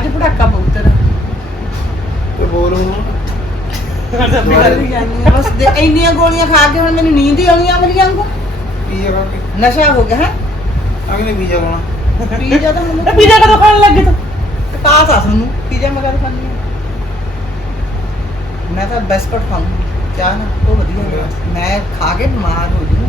ਅੱਜ ਪੜਾਕਾ ਪੁੱਤਰ ਤੇ ਬੋਲ ਹੁਣ। ਬਸ ਦੇ- ਇੰਨੀਆਂ ਗੋਲੀਆਂ ਖਾ ਕੇ ਹੁਣ ਮੈਨੂੰ ਨੀਂਦ ਹੀ ਆਉਣੀ ਆ ਮੇਰੀ ਵਾਂਗੂ। ਕੀ ਜਗਾ ਕਿ। ਨਸ਼ਾ ਹੋ ਗਿਆ ਹੈ। ਅਗਲੇ ਪੀਜ਼ਾ ਲਾਉਣਾ ਪੀਜ਼ਾ ਤਾਂ ਮੈਨੂੰ ਪੀਜ਼ਾ ਕਦੋਂ ਖਾਣ ਲੱਗੇ ਤੂੰ? ਕਾਸ ਆ ਤੁਹਾਨੂੰ ਪੀਜ਼ਾ ਮੈਂ ਕਦ ਖਾਂਦੀ ਹਾਂ। ਮੈਂ ਤਾਂ ਬਿਸਕਟ ਖਾਂਦੀ ਚਾਹ ਨਾ ਉਹ ਵਧੀਆ। ਮੈਂ ਖਾ ਕੇ ਬਿਮਾਰ ਹੋ ਜੂ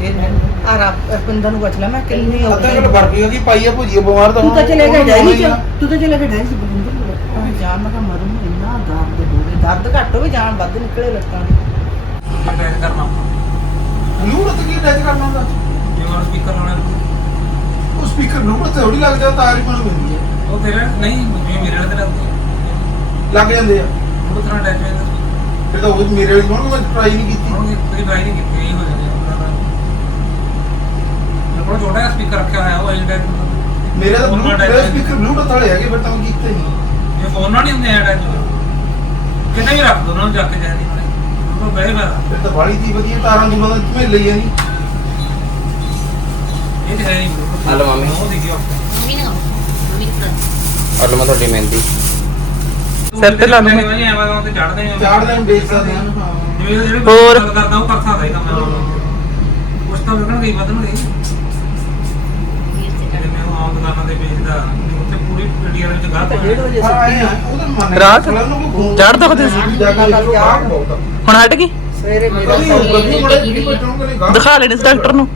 ਮੈਂ ਆ ਰਪਿੰਦਰ ਨੂੰ ਪੁੱਛ ਲੈ ਮੈਂ ਕਿੰਨੀ ਹੋ ਅੱਧਾ ਕਿਲੋ ਬਰਫੀ ਉਹਦੀ ਪਾਈ ਆ ਭੁਜੀਆ ਬਿਮਾਰ ਤਾਂ ਤੂੰ ਤਾਂ ਚਲੇ ਗਿਆ ਉਹਨੂੰ ਡੈਰੀ ਚ। ਤੂੰ ਤਾਂ ਚਲੇ ਗਿਆ ਡੈਰੀ ਚ ਬਲਿੰਦਰ ਜਾਨ ਮੈਂ ਕਿਹਾ ਮਰੂ ਇੰਨਾ ਦਰਦ ਹੋ ਗਿਆ। ਦਰਦ ਘੱਟ ਹੋਵੇ ਜਾਨ ਵੱਧ ਨਿਕਲੇ ਲੱਤਾਂ ਦੀ। ਅਟੈਚ ਕਰਨਾ ਲੂਣ ਤੇ ਕੀ ਟੈਚ ਕਰਨਾ ਹੁੰਦਾ? ਜੇ ਮਨ ਸਪੀਕਰ ਲਾਉਣਾ ਉਹ ਸਪੀਕਰ ਨੂੰ ਤੇ ਥੋੜੀ ਲੱਗ ਜਾ ਤਾਰ ਹੀ ਬਣ ਜਾਂਦੀ ਹੈ ਉਹ ਤੇਰੇ ਨਹੀਂ ਜਿਵੇਂ ਮੇਰੇ ਨਾਲ ਤੇ ਲੱਗਦੀ ਲੱਗ ਜਾਂਦੇ ਆ। ਉਹ ਤਰ੍ਹਾਂ ਜਾਂਦਾ ਫਿਰ ਤਾਂ ਉਹ ਮੇਰੇ ਵਾਲੀ ਕੋਲ ਮੈਂ ਟਰਾਈ ਨਹੀਂ ਕੀਤੀ? ਹੁਣ ਤੇਰੀ ਬਾਈ ਨਹੀਂ ਕੀਤੀ ਇਹ ਹੋ ਜਾਂਦੀ ਹੈ ਉਹਨਾਂ ਦਾ ਕੋਲ ਛੋਟਾ ਜਿਹਾ ਸਪੀਕਰ ਰੱਖਿਆ ਹੋਇਆ ਉਹ ਅਟੈਚ ਮੇਰੇ ਤਾਂ ਨਾਲ ਮੇਰੇ ਸਪੀਕਰ ਬਲੂਟੁੱਥ ਵਾਲੇ ਹੈਗੇ ਫਿਰ ਤਾਂ ਕੀਤਾ ਨਹੀਂ। ਇਹ ਫੋਨ ਨਾਲ ਨਹੀਂ ਹੁੰਦੇ ਅਟੈਚ ਕਿਤੇ ਵੀ ਰੱਖ ਦੋ ਉਹਨਾਂ ਨੂੰ ਜਾ ਕੇ ਜਾਣੀ ਉਹ ਬਹਿ ਫਾਇਦਾ ਫਿਰ ਤਾਂ ਬਾੜੀ ਦੀ ਵਧੀਆ ਤਾਰਾਂ ਦਾ ਕਿਵੇਂ ਲਈ ਜਾਂਦੀ ਇਹ ਤੇ ਹੈ ਨਹੀਂ ਹੈਲੋ ਮੰਮੀ। ਉਹ ਦੇਖੀ ਮੰਮੀ ਨੇ ਮੰਮੀ ਨੇ ਔਰ ਮੈਂ ਤੁਹਾਡੀ ਮਹਿੰਦੀ। ਸਿਰ ਤੇ ਲਾ ਲੂੰਗਾ। ਤੇ ਚੜਦੇ ਆ ਚਾਰ ਦਿਨ ਵੇਚ ਸਕਦੇ ਹਾਂ। ਜਿਵੇਂ ਜਿਹੜੇ ਕਰਦਾ ਉਹ ਕਰ ਸਕਦਾ ਕੰਮ ਉਸ ਤਾਂ ਲੱਗਣਗੇ ਵਧਣਗੇ ਦੁਕਾਨਾਂ ਤੇ ਵੇਚਦਾ ਉੱਥੇ ਪੂਰੀ ਇੰਡੀਆ ਦੇ ਵਿੱਚ ਗਾਹਕ ਤਾਂ ਡੇਢ ਵਜੇ ਹਾਂ ਸੁੱਤੀ ਆਏ ਆ। ਆ। ਉਹਦਾ ਮਨ ਰਾਤ? ਜੜ ਜੜ ਦੁਖਦੇ ਸੀ? ਹੁਣ ਹਟ ਗਈ? ਸਵੇਰੇ ਮੇਰਾ ਕਦੀ ਸੌ ਕਦੀ ਮੁੜੇ ਵੀ ਕੋਈ ਚੌਂਕ ਨਹੀਂ ਗਾ ਦਿਖਾ ਲੈਣੇ ਸੀ ਡਾਕਟਰ ਨੂੰ।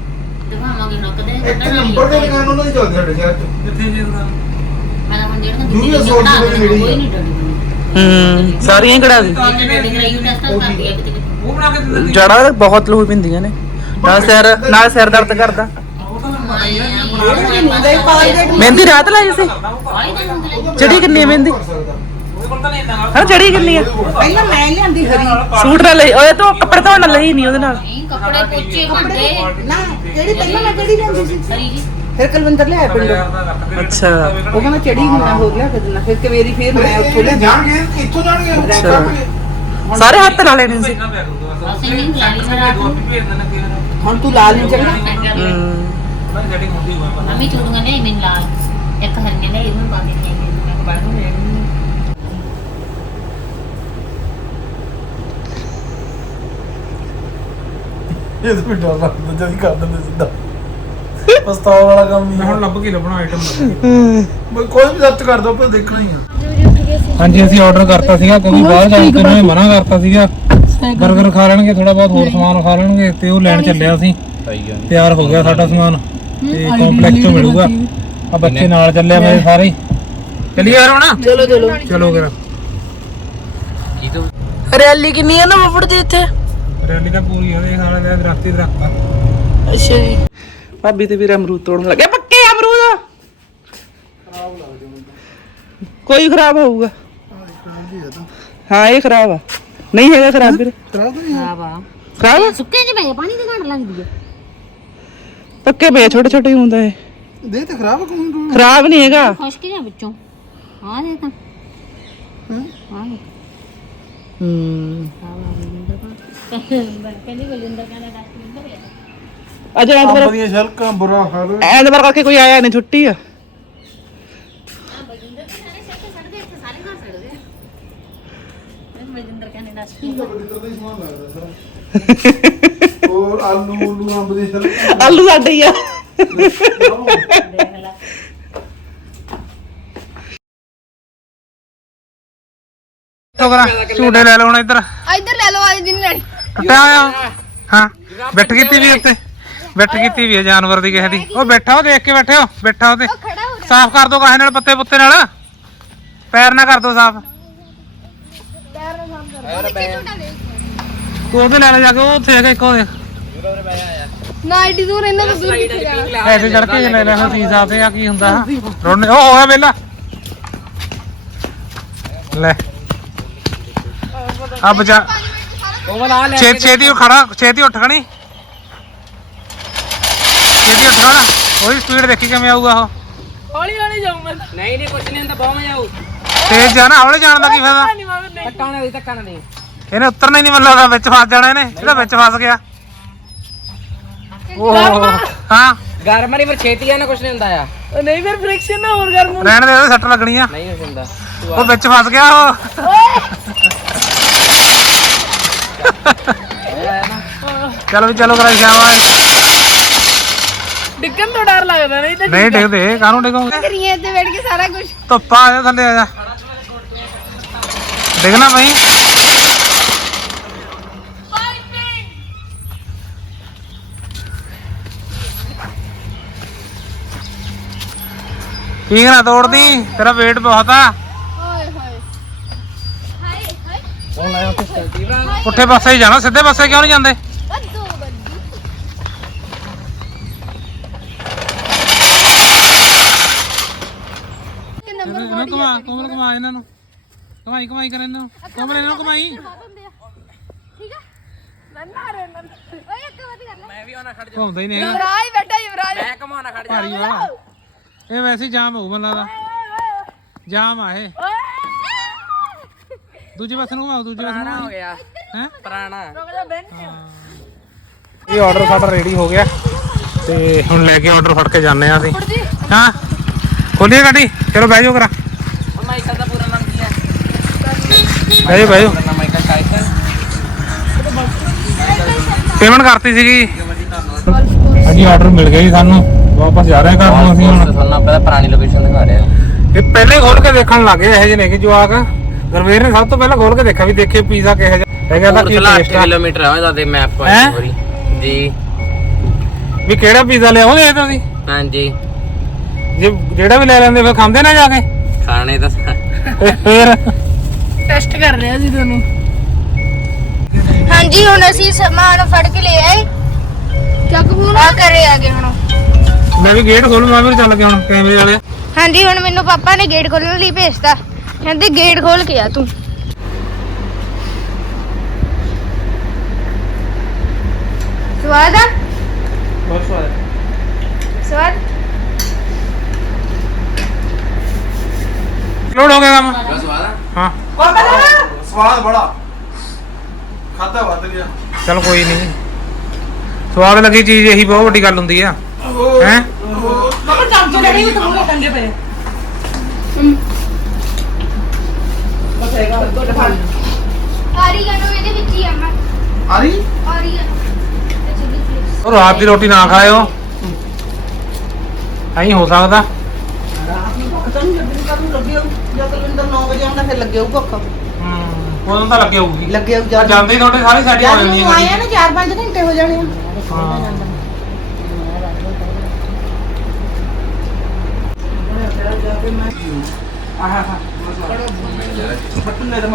ਦਿਖਾਵਾਂਗੇ ਨੱਕਦੇ ਇੱਕ ਨੰਬਰ ਦੇ ਨਿਕਾਨ ਉਹਨਾਂ ਦੀ ਚੱਲਦੀ ਸਾਡੇ ਸ਼ਹਿਰ ਚ। ਕਿੱਥੇ ਜੇ ਦੁਕਾਨ ਮੈਂ ਤਾਂ ਹੁਣ ਜਿਹੜਾ ਜੂਨੀਅਰ ਸੋਚ ਦੀ ਬਣੀ ਮਿਲੀ ਕੋਈ ਆ। ਨਹੀਂ ਡੜੀ ਹੂੰ ਸਾਰੀਆਂ ਹੀ ਕਢਾ ਦੀ। ਉਹ ਬਣਾ ਕੇ ਦਿੰਦੇ ਸੀ। ਜੜਾ ਬਹੁਤ ਲੋਹ ਪਿੰਦੀਆਂ ਨੇ। ਨਾਲ ਸਿਰ ਨਾਲ ਸਿਰ ਦਰਦ ਕਰਦਾ। ਮਹਿੰਦੀ ਰਾਤ ਲਾਈ ਸੀ? ਚੜੀ ਕਿੰਨੀ ਹੈ ਮਹਿੰਦੀ? ਹਾਂ ਚੜੀ ਕਿੰਨੀ ਹੈ ਪਹਿਲਾਂ ਮੈਂ ਲਿਆਂਦੀ ਹਰੀ। ਸੂਟ ਨਾਲ ਲਈ ਓਏ ਤੂੰ ਕੱਪੜੇ ਧੋਣ ਨਾਲ ਲਈ ਨਹੀਂ ਉਹਦੇ ਨਾਲ। ਨਹੀਂ ਕੱਪੜੇ ਪੋਚੇ ਭਾਂਡੇ। ਨਾ ਕਿਹੜੀ ਪਹਿਲਾਂ ਮੈਂ ਕਿਹੜੀ ਲਿਆਂਦੀ ਸੀ। ਹਰੀ ਜੀ। ਫਿਰ ਕੁਲਵਿੰਦਰ ਲਿਆਇਆ ਪਿੰਡੋਂ। ਅੱਛਾ। ਉਹ ਕਹਿੰਦਾ ਚੜੀ ਹੁੰਦਾ ਹੋ ਗਿਆ ਫਿਰ ਨਾ ਫਿਰ ਕਵੇਰੀ ਫਿਰ ਮੈਂ ਉੱਥੋਂ ਲੈ ਜਾਣਗੇ ਇੱਥੋਂ ਜਾਣਗੇ ਅੱਛਾ। ਸਾਰੇ ਹੱਥ ਲਾ ਲੈਣੇ ਸੀ। ਅਸੀਂ ਨਹੀਂ ਲਾਈ ਮੈਂ ਰਾਤ ਨੂੰ। ਹੁਣ ਤੂੰ ਲਾਲ ਨਹੀਂ ਚੱਲਣਾ ਨਹੀਂ ਮੈਂ ਇਹ ਤਾਂ ਡਰ ਲੱਗਦਾ ਜਦ ਕਰ ਦਿੰਦੇ ਸਿੱਧਾ। ਪਸਤਾਵ ਵਾਲਾ ਕੰਮ ਮੈਂ ਹੀ ਹੁਣ ਲੱਭ ਕੇ ਲੱਭਣਾ ਆਈਟਮ ਬਈ ਕੋਈ ਵੀ ਸਰਚ ਕਰ ਦੋ ਪਰ ਦੇਖਣਾ ਹੀ ਆ। ਹਾਂਜੀ ਅਸੀਂ ਆਰਡਰ ਕਰਤਾ ਸੀਗਾ ਕਿਉਂਕਿ ਬਾਹਰ ਜਾਣ ਤੋਂ ਨੇ ਮਨਾ ਕਰਤਾ ਸੀਗਾ। 버ਗਰ ਖਾ ਲੈਣਗੇ ਥੋੜਾ ਬਹੁਤ ਹੋਰ ਸਮਾਨ ਖਾ ਲੈਣਗੇ ਤੇ ਉਹ ਲੈਣ ਚੱਲਿਆ ਸੀ ਤਿਆਰ ਹੋ ਗਿਆ ਸਾਡਾ ਸਮਾਨ। ਤੇ ਕੰਪਲੈਕਸ ਤੋਂ ਮਿਲੂਗਾ ਆ ਬੱਚੇ ਨਾਲ ਚੱਲੇ ਮੇਰੇ ਸਾਰੇ। ਹੀ। ਚੱਲੀਏ ਯਾਰ ਹੁਣ? ਚਲੋ ਚਲੋ। ਚਲੋ ਕਰਾ ਰੈਲੀ ਕਿੰਨੀ ਹੈ ਨਾ ਮਫੜ ਦੀ ਇੱਥੇ? ਰੈਲੀ ਤਾਂ ਪੂਰੀ ਹੋਣੀ ਸਾਰਾ ਦਿਨ ਦਰਖਤੀ ਦਰਖਤ ਆ। ਅੱਛਾ ਜੀ। ਭਾਬੀ ਤੇ ਵੀਰ ਅਮਰੂਦ ਤੋੜਨ ਲੱਗੇ। ਪੱਕੇ ਅਮਰੂਦ? ਕੋਈ ਖਰਾਬ ਹੋਊਗਾ। ਹਾਂ ਇਹ ਖਰਾਬ ਆ। ਨਹੀਂ ਹੈਗਾ ਖਰਾਬ ਵੀਰ। ਆ। ਵਾ ਖਰਾਬ ਆ? ਸੁੱਕੇ ਜਿਹੇ ਪਏ ਆ, ਪਾਣੀ ਦੀ ਘੰਟ ਲੱਗਦੀ ਹੈ ਪੱਕੇ ਪਏ ਛੋਟੇ ਛੋਟੇ ਹੀ ਹੁੰਦਾ ਇਹ। ਦੇ ਤੇ ਖਰਾਬ ਕੌਣ ਤੂੰ? ਖਰਾਬ ਨਹੀਂ ਹੈਗਾ। ਖੁਸ਼ਕ ਜਿਹਾ ਵਿੱਚੋਂ? ਆ ਦੇ ਤਾਂ। ਹਾਂ? ਆ ਹੂੰ। ਕਹਿੰਦੀ ਬਲਿੰਦਰ ਕਹਿੰਦਾ ਡਸਟਬਿਨ ਤੇ ਪਿਆ ਅਜੇ ਐਤਵਾਰ ਦੀਆਂ ਛਲਕਾਂ ਬੁਰਾ ਹਾਲ। ਐਤਵਾਰ ਕਰਕੇ ਕੋਈ ਆਇਆ ਨਹੀਂ ਛੁੱਟੀ ਆ। ਬਲਿੰਦਰ ਤੇ ਸਾਰੇ ਸ਼ੱਕ ਸਾਰੇ ਘਰ ਛੱਡਦੇ ਆ। ਬਲਿੰਦਰ ਕਹਿੰਦੇ ਡਸਟਬਿਨ ਹੋਰ ਆਲੂ ਉਲੂ ਅੰਬ ਦੀਆਂ ਛਲਕਾਂ ਆਲੂ ਸਾਡੇ ਹੀ ਆ। ਦੇਖ ਲੈ ਤੋਗਰਾ ਝੂਟੇ ਲੈ ਲਓ ਹੁਣ ਇੱਧਰ। ਇੱਧਰ ਲੈ ਲਓ ਅੱਜ ਦਿਨ ਲੈਣੀ। ਟੁੱਟਿਆ ਹੋਇਆ ਹਾਂ? ਬੈਠ ਕੀਤੀ ਵੀ ਉੱਤੇ ਬੈਠ ਕੀਤੀ ਵੀ ਹੈ ਜਾਨਵਰ ਦੀ ਕਿਸੇ ਦੀ। ਉਹ ਬੈਠਾ ਉਹ ਦੇਖ ਕੇ ਬੈਠਿਓ ਬੈਠਾ ਉਹਦੇ ਸਾਫ਼ ਕਰ ਦੋ ਕਾਹੇ ਨਾਲ ਪੱਤੇ ਪੁੱਤੇ ਨਾਲ। ਪੈਰ ਨਾ ਕਰ ਦੋ ਸਾਫ਼। ਪੈਰ ਕਰ। ਦੇ ਉਹਦੇ ਲੈ ਲੈ ਜਾ ਕੇ ਉਹ ਉੱਥੇ ਹੈਗਾ ਇੱਕ ਉਹ ਦੇਖ ਨਾ ਐਡੀ ਦੂਰ ਇਹਨਾਂ ਤੋਂ ਦੂਰ ਕਿੱਥੇ ਜਾਣਾ? ਐਸੇ ਚੜ ਕੇ ਲੈ ਲੈ ਫਿਰ ਸੀ ਸਾਫ਼ ਤੇ ਆ ਕੀ ਹੁੰਦਾ? ਰੋਣੇ ਉਹ ਹੋਇਆ ਵੇਲਾ ਲੈ। ਆ ਬਚਾ ਛੇ ਛੇਤੀ ਉੱਠ ਖੜਾ ਛੇਤੀ ਉੱਠ ਖਣੀ ਛੇਤੀ ਉੱਠ ਖੜਾ। ਉਹਦੀ ਸਪੀਡ ਦੇਖੀ ਕਿਵੇਂ ਆਊਗਾ ਉਹ। ਹੌਲੀ ਹੌਲੀ ਜਾਉਂ ਮੈਂ। ਤੇਜ਼ ਜਾਣਾ ਹੌਲੀ ਜਾਣ ਦਾ ਕੀ ਫਾਇਦਾ? ਇਹਨੇ ਉਤਰਨਾ ਹੀ ਨਹੀਂ ਮੈਨੂੰ ਲੱਗਦਾ ਵਿੱਚ ਫਸ ਜਾਣਾ ਇਹਨੇ ਇਹਦਾ ਵਿੱਚ ਫਸ ਗਿਆ। ਉਹ ਹਾਂ। ਗਰਮ ਨਹੀਂ ਪਰ ਛੇਤੀ ਆ ਨਾ ਕੁਛ ਨਹੀਂ ਹੁੰਦਾ ਆ ਨਹੀਂ ਫਿਰ ਫ੍ਰਿਕਸ਼ਨ ਨਾ ਹੋਰ ਗਰਮ ਰਹਿਣ ਦੇ ਉਹਦੇ ਸੱਟ ਲੱਗਣੀ ਆ। ਨਹੀਂ ਹੋ ਜਾਂਦਾ ਉਹ ਵਿੱਚ ਫਸ ਗਿਆ ਉਹ। ਚਲੋ ਵੀ ਚਲੋ ਕਰਾਈ ਸ਼ਾਮਾਂ ਡਿੱਗਣ ਤੋਂ ਡਰ ਲੱਗਦਾ ਨਹੀਂ ਤੇ ਨਹੀਂ ਡਿੱਗਦੇ ਕਾਹਨੂੰ ਡਿੱਗੋਗੇ? ਕਰੀਏ ਤੇ ਬੈਠ ਕੇ ਸਾਰਾ ਕੁਝ ਧੁੱਪਾ ਆ ਜਾ ਥੱਲੇ ਆ ਜਾ। ਡਿੱਗਣਾ ਪਈ ਠੀਕ ਨਾ ਤੋੜਦੀ ਤੇਰਾ weight ਬਹੁਤ ਆ। ਓਏ ਹੋਏ। ਹਾਏ ਹਾਏ। ਪੁੱਠੇ ਪਾਸੇ ਹੀ ਜਾਣਾ ਸਿੱਧੇ ਪਾਸੇ ਕਿਉਂ ਨਹੀਂ ਜਾਂਦੇ? ਬੱਦੋ ਬੱਦੀ ਕਿ ਨੰਬਰ ਇਹਨਾਂ ਨੂੰ ਘੁਮਾ ਕੋਮਲ ਘੁਮਾ ਇਹਨਾਂ ਨੂੰ। ਘੁਮਾਈ ਘੁਮਾਈ ਕਰ ਇਹਨਾਂ ਨੂੰ। ਕੋਮਲ ਇਹਨਾਂ ਨੂੰ ਘੁਮਾਈ। ਠੀਕ ਆ? ਨੰਨਾ ਰੇ ਨੰਨਾ। ਓਏ ਇੱਕ ਵਾਰ ਕਰ ਲੈ। ਘੁੰਮਦਾ ਹੀ ਨਹੀਂ ਹੈਗਾ। ਯੁਵਰਾਜ ਬੈਠਾ ਯੁਵਰਾਜ। ਭਾਰੀ ਆ। ਇਹ ਵੈਸੇ ਹੀ ਜਾਮ ਹੋਊ ਬੰਦਾ ਦਾ। ਜਾਮ ਆ ਇਹ। ਦੂਜੇ ਪਾਸੇ ਨੂੰ ਘੁਮਾਓ ਦੂਜੇ ਪਾਸੇ ਨੂੰ ਹੋ ਗਿਆ। ਹੈ? ਪੁਰਾਣਾ। ਇਹ ਆਰਡਰ ਸਾਡਾ ਰੈਡੀ ਹੋ ਗਿਆ। ਤੇ ਹੁਣ ਲੈ ਕੇ ਆਰਡਰ ਫੜ ਕੇ ਜਾਂਦੇ ਆ ਅਸੀਂ। ਹਾਂ? ਖੋਲੀਏ ਗੱਡੀ? ਚਲੋ ਬਹਿ ਜਾਓ ਕਰਾ। ਮਾਈਕਲ ਦਾ ਪੂਰਾ ਨਾਮ ਕੀ ਹੈ? ਬਹਿ ਜਾਓ ਬਹਿ ਜਾਓ। ਮਾਈਕਲ ਪੇਮੈਂਟ ਕਰਤੀ ਸੀਗੀ। ਹਾਂਜੀ ਆਰਡਰ ਮਿਲ ਗਿਆ ਜੀ ਸਾਨੂੰ। ਵਾਪਸ ਜਾ ਰਹੇ ਘਰ ਨੂੰ ਅਸੀਂ ਹੁਣ? ਤੁਹਾਨੂੰ ਆਪਣਾ ਪੁਰਾਣੀ ਲੋਕੇਸ਼ਨ ਦਿਖਾ ਰਿਹਾ ਇਹ ਪਹਿਲੇ ਹੀ ਖੋਲ ਕੇ ਦੇਖਣ ਲੱਗੇ ਇਹੋ ਜਿਹੇ ਨੇ ਕਿ ਜਵਾਕ। ਗੁਰਵੀਰ ਨੇ ਸਭ ਤੋਂ ਪਹਿਲਾਂ ਖੋਲ ਕੇ ਦੇਖਿਆ ਵੀ ਦੇਖੇ ਪੀਜ਼ਾ ਕਿਹੋ ਜਿਹਾ। ਹੈਗਾ ਤਾਂ ਕੀ ਹੋਰ 8 ਟੇਸਟ ਆ? ਕਿਲੋਮੀਟਰ ਆ ਦਾਦੇ ਮੈਪ ਹੈਂ? ਵਾਰੀ ਜੀ। ਵੀ ਕਿਹੜਾ ਪੀਜ਼ਾ ਲਿਆਉਂਦੇ ਇਹ ਤੁਸੀਂ? ਹਾਂਜੀ। ਜੇ ਜਿਹੜਾ ਵੀ ਲੈ ਲੈਂਦੇ ਫਿਰ ਖਾਂਦੇ ਨਾ ਜਾ ਕੇ? ਖਾਣੇ ਤਾਂ ਫਿਰ? ਟੈਸਟ ਕਰ ਰਿਹਾ ਸੀ ਤੁਹਾਨੂੰ। ਹਾਂਜੀ ਹੁਣ ਅਸੀਂ ਸਮਾਨ ਫੜ ਕੇ ਲੈ ਆਏ। ਚੱਕ ਫੋਨ। ਆ ਕਰੇ ਆ ਗਏ ਹੁਣ। ਮੈਂ ਵੀ ਗੇਟ ਖੋਲੂ ਮੈਂ ਵੀ ਚੱਲ ਗਿਆ ਹੁਣ ਕੈਮਰੇ ਵਾਲੇ। ਹਾਂਜੀ ਹੁਣ ਮੈਨੂੰ ਪਾਪਾ ਨੇ ਗੇਟ ਖੋਲਣ ਲਈ ਭੇਜਤਾ। ਕਹਿੰਦੇ ਗੇਟ ਖੋਲ ਕੇ ਆ ਤੂੰ। ਸਵਾਦ ਆ? ਬਹੁਤ ਸਵਾਦ ਸਵਾਦ? ਲੋਡ ਹੋ ਗਿਆ ਕੰਮ? ਹਾਂ। ਸਵਾਦ ਬੜਾ। ਖਾਦਾ ਵੱਧ ਗਿਆ। ਚਲ ਕੋਈ ਨਹੀਂ ਸਵਾਦ ਲੱਗੀ ਚੀਜ਼ ਇਹੀ ਬਹੁਤ ਵੱਡੀ ਗੱਲ ਹੁੰਦੀ ਆ। ਇਹਦੇ ਵਿੱਚ ਹੀ ਆ ਮੈਂ। ਆਰੀ? ਤੇ ਉਹ ਰਾਤ ਦੀ ਰੋਟੀ ਨਾ ਖਾਇਓ। ਐਂ ਹੋ ਸਕਦਾ। ਤੁਹਾਨੂੰ ਜਦ ਕਦੋਂ ਲੱਗੇ ਹੋਊ। ਜਦ ਤਲਵਿੰਦਰ 9 ਵਜੇ ਆਉਂਦਾ ਫਿਰ ਲੱਗੇ ਹੋਊ ਭੁੱਖ। ਹੂੰ ਉਦੋਂ ਤਾਂ ਲੱਗੇ ਹੋਊਗੀ। ਲੱਗੇ ਹੋਊ ਜਦ ਜਾਂਦੇ ਹੀ ਤੁਹਾਡੇ ਸਾਰੀ ਸਾਡੀ ਹੋ ਜਦ ਜਾਣੀ ਨੂੰ ਆਏ ਹੈ। ਆ ਨਾ 4-5 ਘੰਟੇ ਹੋ ਜਾਣੇ ਆ। ਹਾਂ। ਮੱਟੂ ਲੈ ਦੇ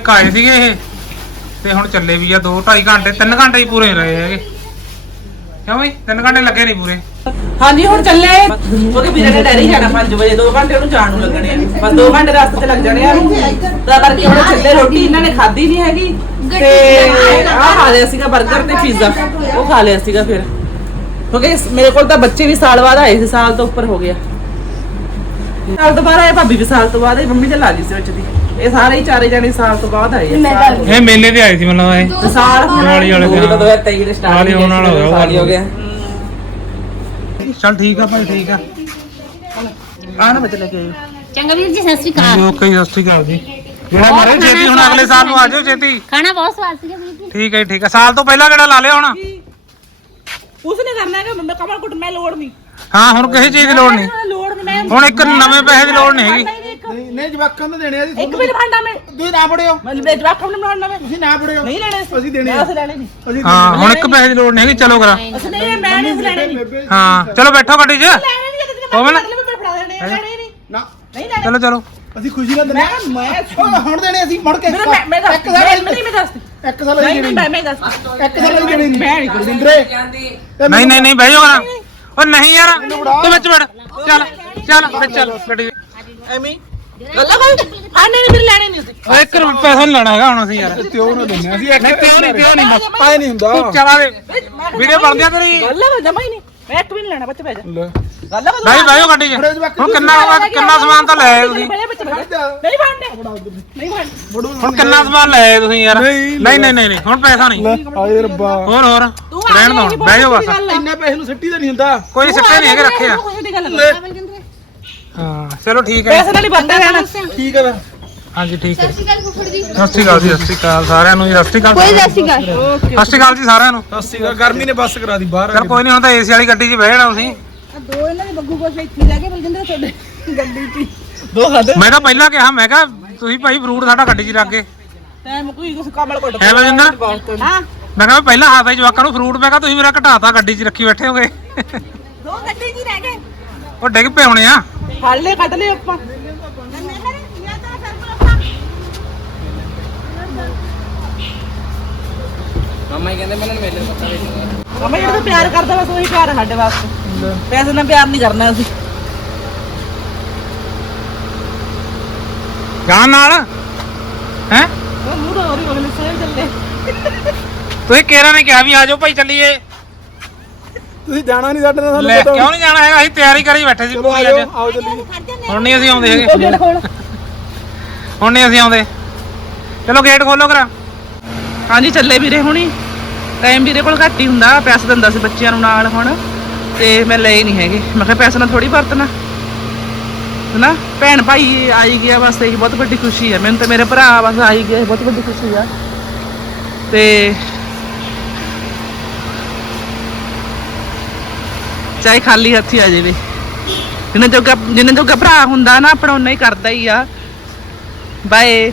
ਕਾਏ ਸੀਗੇ ਇਹ? ਤੇ ਹੁਣ ਚੱਲੇ ਵੀ ਆ 2 2.5 ਘੰਟੇ 3 ਘੰਟੇ ਹੀ ਪੂਰੇ ਰਹੇ ਹੈਗੇ। ਕਿਉਂ ਬਈ? 3 ਘੰਟੇ ਲੱਗੇ ਨਹੀਂ ਪੂਰੇ। ਹਾਂਜੀ ਹੁਣ ਚੱਲੇ ਉਹਦੇ ਵੀਰੇ ਨੇ ਡੈਰੀ ਜਾਣਾ 5 ਵਜੇ 2 ਘੰਟੇ ਉਹਨੂੰ ਜਾਣ ਨੂੰ ਲੱਗਣੇ ਆ। ਬਸ 2 ਘੰਟੇ ਰਸਤੇ ਤੇ ਲੱਗ ਜਾਣੇ ਆ ਤਾਂ ਕਰਕੇ ਹੁਣ ਚੱਲੇ ਰੋਟੀ ਇਹਨਾਂ ਨੇ ਖਾਧੀ ਨਹੀਂ ਹੈਗੀ। ਤੇ ਆਹ ਖਾ ਲਿਆ ਸੀਗਾ 버ਗਰ ਤੇ ਪੀਜ਼ਾ। ਉਹ ਖਾ ਲਿਆ ਸੀਗਾ ਫਿਰ। ਕਿਉਂਕਿ ਮੇਰੇ ਕੋਲ ਤਾਂ ਬੱਚੇ ਵੀ ਸਾਲ ਬਾਅਦ ਆਏ ਸੀ ਸਾਲ ਤੋਂ ਉੱਪਰ ਹੋ ਗਿਆ। ਸਾਲ ਤੋਂ ਬਾਅਦ ਆਏ ਭਾਬੀ ਵੀ ਸਾਲ ਤੋਂ ਬਾਅਦ ਆਈ ਮੰਮੀ ਤੇ ਲਾ ਗਈ ਸੀ ਵਿੱਚ ਦੀ। ਇਹ ਸਾਰੇ ਹੀ ਚਾਰੇ ਜਣੇ ਸਾਲ ਤੋਂ ਬਾਅਦ ਆਏ ਆ। ਇਹ ਮੇਲੇ ਤੇ ਆਏ ਸੀ ਮੈਨੂੰ ਲੱਗਦਾ ਇਹ। ਤੇ ਸਾਲ ਵਾਲੇ ਉਹ ਦਿਨ। ਤਾਂ 2023 ਦੇ ਸਟਾਰਟ ਵਾਲਾ ਹੋ ਗਿਆ। ਚਲ ਠੀਕ ਆ ਭਾਈ ਠੀਕ ਆ। ਆ ਨਾ ਬੱਚ ਲੈ ਕੇ ਆਇਓ। ਚੰਗਾ ਵੀਰ ਜੀ ਸਤਿ ਸ਼੍ਰੀ ਅਕਾਲ। ਓਕੇ ਜੀ, ਸਤਿ ਸ਼੍ਰੀ ਅਕਾਲ ਜੀ। ਜਿਹੜਾ ਮਰੇ ਛੇਤੀ ਹੁਣ ਅਗਲੇ ਸਾਲ ਨੂੰ ਆ ਜਾਓ ਛੇਤੀ। ਖਾਣਾ ਬਹੁਤ ਸਵਾਦ ਸੀਗਾ ਵੀਰ ਜੀ। ਠੀਕ ਹੈ ਜੀ, ਠੀਕ ਹੈ ਸਾਲ ਤੋਂ ਪਹਿਲਾਂ ਕਿਹੜਾ ਲਾ ਲਿਆ ਹੁਣ? ਉਸਨੇ ਕਰਨਾ ਹੈਗਾ ਮੈਂ ਕਮਲ ਕੁੱਟ ਮੈਂ ਲੋੜ ਨਹੀਂ ਹਾਂ ਹੁਣ ਕਿਸੇ ਚੀਜ਼ ਦੀ ਲੋੜ ਨਹੀਂ ਲੋੜ ਨਹੀਂ ਮੈਂ ਹੁਣ ਇੱਕ ਨਵੇਂ ਪੈਸੇ ਦੀ ਲੋੜ ਨਹੀਂ ਹੈਗੀ। ਨਹੀਂ ਨਹੀਂ ਜਵਾਕਾਂ ਨੂੰ ਦੇਣੇ ਆ ਜੀ ਇੱਕ ਮਿੰਟ ਭਾਂਡਾ ਮੈਂ ਤੁਸੀਂ ਨਾ ਪੜਿਓ ਮੈਂ ਲੈ ਜਵਾਬ ਨੂੰ ਬਣਾਉਣਾ ਮੈਂ। ਤੁਸੀਂ ਨਾ ਪੜਿਓ ਨਹੀਂ ਲੈਣੇ ਅਸੀਂ। ਦੇਣੇ ਆ। ਅਸੀਂ ਲੈਣੇ ਨਹੀਂ। ਅਸੀਂ ਹਾਂ ਹੁਣ ਇੱਕ ਪੈਸੇ ਦੀ ਲੋੜ ਨਹੀਂ ਹੈਗੀ ਚਲੋ ਕਰਾ। ਅਸੀਂ ਨਹੀਂ ਮੈਂ ਨਹੀਂ ਲੈਣੇ ਨਹੀਂ। ਬੇਬੇ ਹਾਂ ਚਲੋ ਬੈਠੋ ਗੱਡੀ 'ਚ। ਲੈਣੇ ਨਹੀਂ ਕਿਤੇ ਕੋਮਲ? ਮੈਂ ਮੈਂ ਫੜਾ ਦੇਣੇ ਆ, ਲੈਣੇ ਨਹੀਂ। ਨਾ। ਨਹੀਂ ਲੈਣੇ। ਚਲੋ ਚਲੋ। ਅਸੀਂ ਖੁਸ਼ੀ ਨਾਲ ਦਿੰਦੇ ਆ। ਮੈਂ ਮੈਂ ਉਹ ਹੁਣ ਦੇਣੇ ਅਸੀਂ ਮੁੜ ਕੇ ਮੇਰਾ ਮੈਂ ਮੈਂ ਦੱਸ ਇੱਕ ਸਾਲ ਮੈਂ ਨਹੀਂ ਮੈਂ ਦੱਸ ਇੱਕ ਸਾਲ ਅਸੀਂ ਨਹੀਂ ਦੇਣੇ ਨਹੀਂ ਮੈਂ ਮੈਂ ਦੱਸ ਇੱਕ ਸਾਲ ਅਸੀਂ ਦੇਣੇ ਮੈਂ ਨਹੀਂ ਦਿੰਦਰੇ ਨਹੀਂ ਨਹੀਂ ਨਹੀਂ ਬਹਿ ਜਾਓ ਕਰਾ ਉਹ ਨਹੀਂ ਯਾਰ ਤੂੰ ਵਿੱਚ ਵੜ ਚੱਲ ਚੱਲ ਵਿੱਚ ਚੱਲ ਗੱਡੀ। ਐਵੇਂ ਗੱਲਾਂ ਕਰ ਆ ਨਹੀਂ ਨਹੀਂ ਮੇਰੇ ਲੈਣੇ ਨਹੀਂ ਸੀ। ਓਏ ਇੱਕ ਰੁਪਿਆ ਪੈਸਾ ਨਹੀਂ ਲੈਣਾ ਹੈਗਾ ਹੁਣ ਅਸੀਂ ਯਾਰ। ਤਿਉ ਨਾ ਦਿੰਦੇ ਆ। ਅਸੀਂ ਇੱਕ ਨਹੀਂ ਕਿਉਂ ਨਹੀਂ ਕਿਉਂ ਨਹੀਂ ਬਸ ਆਏ ਨਹੀਂ ਹੁੰਦਾ। ਤੂੰ ਚਲਾ ਦੇ। ਵੀਡੀਓ ਬਣ ਗਿਆ ਤੇਰੀ? ਗੱਲਾਂ ਕਰ ਜਮਾ ਹੀ ਨਹੀਂ। ਮੈਂ ਇੱਕ ਵੀ ਨਹੀਂ ਲੈਣਾ ਬੱਚੇ ਪੈ ਜਾ। ਲੈ। ਗੱਲਾਂ ਕਰ ਨਹੀਂ ਬਹਿ ਜਾਓ ਗੱਡੀ 'ਚ। ਹੁਣ ਕਿੰਨਾ ਸਮਾਨ ਤਾਂ ਲੈ ਆਏ ਤੁਸੀਂ? ਬੱਚੇ ਨਹੀਂ ਫੜਨੇ ਨਹੀਂ ਫੜਨੇ ਹੁਣ ਕਿੰਨਾ ਸਮਾਨ ਲੈ ਆਏ ਤੁਸੀਂ ਯਾਰ? ਨਹੀਂ, ਨਹੀਂ ਨਹੀਂ ਨਹੀਂ ਨਹੀਂ ਹੁਣ ਪੈਸਾ ਨਹੀਂ। ਲੈ ਆਏ ਰੱਬਾ। ਹੋਰ ਹੋਰ। ਤੂੰ ਰਹਿਣ ਦੋ ਬਹਿ ਜਾਓ ਬਸ। ਇੰਨੇ ਪੈਸੇ ਨੂੰ ਸਿੱਟੀ ਤਾਂ ਨਹੀਂ ਹੁੰਦਾ। ਕੋਈ ਸਿੱਟੇ ਨਹੀਂ ਹੈਗੇ ਰੱਖੇ ਆ। ਚਲੋ ਠੀਕ ਹੈ ਪੈਸੇ ਨਾਲ ਹੀ ਬੰਦਾ ਰਹਿਣਾ। ਠੀਕ ਹੈ ਫਿਰ ਹਾਂਜੀ ਠੀਕ ਹੈ। ਸਤਿ ਸ਼੍ਰੀ ਅਕਾਲ ਫੁੱਫੜ ਜੀ। ਸਤਿ ਸ਼੍ਰੀ ਅਕਾਲ ਜੀ ਸਤਿ ਸ਼੍ਰੀ ਅਕਾਲ ਸਾਰਿਆਂ ਨੂੰ ਜੀ ਸਤਿ ਸ਼੍ਰੀ ਅਕਾਲ। ਕੋਈ ਸਤਿ ਸ਼੍ਰੀ ਅਕਾਲ। ਸਤਿ ਸ਼੍ਰੀ ਅਕਾਲ ਜੀ ਸਾਰਿਆਂ ਨੂੰ। ਸਤਿ ਸ਼੍ਰੀ ਅਕਾਲ। ਗਰਮੀ ਨੇ ਬੱਸ ਕਰਾ ਦੀ ਬਾਹਰ ਆ ਚਲ। ਕੋਈ ਨਹੀਂ ਹੁਣ ਤਾਂ ਏਸੀ ਵਾਲੀ ਗੱਡੀ 'ਚ ਬਹਿ ਜਾਣਾ ਤੁਸੀਂ। ਆ ਦੋ ਇਹਨਾਂ ਦੇ ਬੱਗੂ ਕੋਲ ਇੱਥੇ ਜਾ ਕੇ ਬਲਜਿੰਦਰ ਤੁਹਾਡੇ ਗੱਡੀ 'ਚ। ਦੋ ਖਾਦੇ ਮੈਂ ਤਾਂ ਪਹਿਲਾਂ ਕਿਹਾ ਮੈਂ ਕਿਹਾ ਤੁਸੀਂ ਭਾਈ ਫਰੂਟ ਸਾਡਾ ਗੱਡੀ 'ਚ ਰੱਖ ਕੇ ਟਾਈਮ ਕੋਈ ਕਮਲ ਕੋਟ ਹੈ ਬਲਜਿੰਦਰ ਹਾਂ। ਮੈਂ ਕਿਹਾ ਪਹਿਲਾਂ ਹੱਥ ਹੀ ਜਵਾਕਾਂ ਨੂੰ ਫਰੂਟ ਮੈਂ ਕਿਹਾ ਤੁਸੀਂ ਮੇਰਾ ਘਟਾਤਾ ਗੱਡੀ 'ਚ ਰੱਖੀ ਬੈਠੇ ਹੋਗੇ। ਦੋ ਗੱਡੀ 'ਚ ਹੀ ਰਹਿ ਗਏ। ਉਹ ਡਿੱਗ ਪਏ ਹੋਣੇ ਆ। ਫੜ ਲੈ ਕੱਢ ਲੈ ਆਪਾਂ। ਮਮਾ ਹੀ ਕਹਿੰਦੇ ਮੈਨੂੰ ਮੇਲੇ ਪਤਾ ਨਹੀਂ ਮਮਾ ਜਿਹੜਾ ਤੂੰ ਪਿਆਰ ਕਰਦਾ ਬਸ ਉਹੀ ਪਿਆਰ ਹੈ ਸਾਡੇ ਵਾਸਤੇ। ਪੈਸੇ ਨਾਲ ਪਿਆਰ ਨਹੀਂ ਕਰਨਾ ਅਸੀਂ। ਜਾਣ ਨਾਲ? ਹੈ? ਉਹ ਮੂੰਹ ਤੋਂ ਹੋਰੀ ਹੋਰੀ ਸੇਵ ਚੱਲੇ। ਤੁਸੀਂ ਕੇਰਾ ਨੇ ਕਿਹਾ ਵੀ ਆ ਜਾਓ ਭਾਈ ਚੱਲੀਏ। ਤੁਸੀਂ ਜਾਣਾ ਨਹੀਂ ਸਾਡੇ ਨਾਲ ਸਾਨੂੰ ਲੈ ਪਤਾ ਕਿਉਂ ਨਹੀਂ ਜਾਣਾ ਹੈਗਾ? ਅਸੀਂ ਤਿਆਰੀ ਕਰੀ ਬੈਠੇ ਸੀ ਪੂਰੀ ਅੱਜ ਆਓ ਹੁਣ ਨਹੀਂ ਅਸੀਂ ਆਉਂਦੇ ਉਹ ਹੈਗੇ ਗੇਟ ਖੋਲ ਹੁਣ ਨਹੀਂ ਅਸੀਂ ਆਉਂਦੇ। ਚਲੋ ਗੇਟ ਖੋਲੋ ਕਰਾ। ਹਾਂਜੀ ਚੱਲੇ ਵੀਰੇ ਹੁਣੀ। ਟਾਈਮ ਵੀਰੇ ਕੋਲ ਘੱਟ ਹੀ ਹੁੰਦਾ ਪੈਸੇ ਦਿੰਦਾ ਸੀ ਬੱਚਿਆਂ ਨੂੰ ਨਾਲ ਹੁਣ। ਤੇ ਮੈਂ ਲਏ ਨਹੀਂ ਹੈਗੇ। ਮੈਂ ਕਿਹਾ ਪੈਸੇ ਨਾਲ ਥੋੜੀ ਵਰਤਣਾ। ਹਨਾ? ਭੈਣ ਭਾਈ ਆਈ ਗਿਆ ਬਸ ਇਹ ਬਹੁਤ ਵੱਡੀ ਖੁਸ਼ੀ ਹੈ ਮੈਨੂੰ ਤੇ ਮੇਰੇ ਭਰਾ ਬਸ ਆਈ ਗਿਆ ਬਹੁਤ ਵੱਡੀ ਖੁਸ਼ੀ ਆ। ਤੇ ਚਾਹੇ ਖਾਲੀ ਹੱਥੀ ਆ ਜਾਵੇ। ਜਿੰਨਾ ਜੋਗਾ ਜਿੰਨਾ ਜੋਗਾ ਭਰਾ ਹੁੰਦਾ ਨਾ, ਆਪਣਾ ਉਨਾ ਹੀ ਕਰਦਾ ਹੀ ਆ। ਬਾਏ।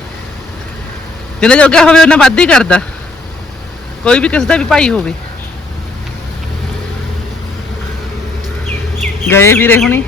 ਜਿੰਨਾ ਜੋਗਾ ਹੋਵੇ ਉਹਨਾਂ ਵੱਧ ਹੀ ਕਰਦਾ। ਕੋਈ ਵੀ ਕਿਸੇ ਦਾ ਵੀ ਭਾਈ ਹੋਵੇ। ਗਏ ਵੀਰੇ ਹੁਣੀ।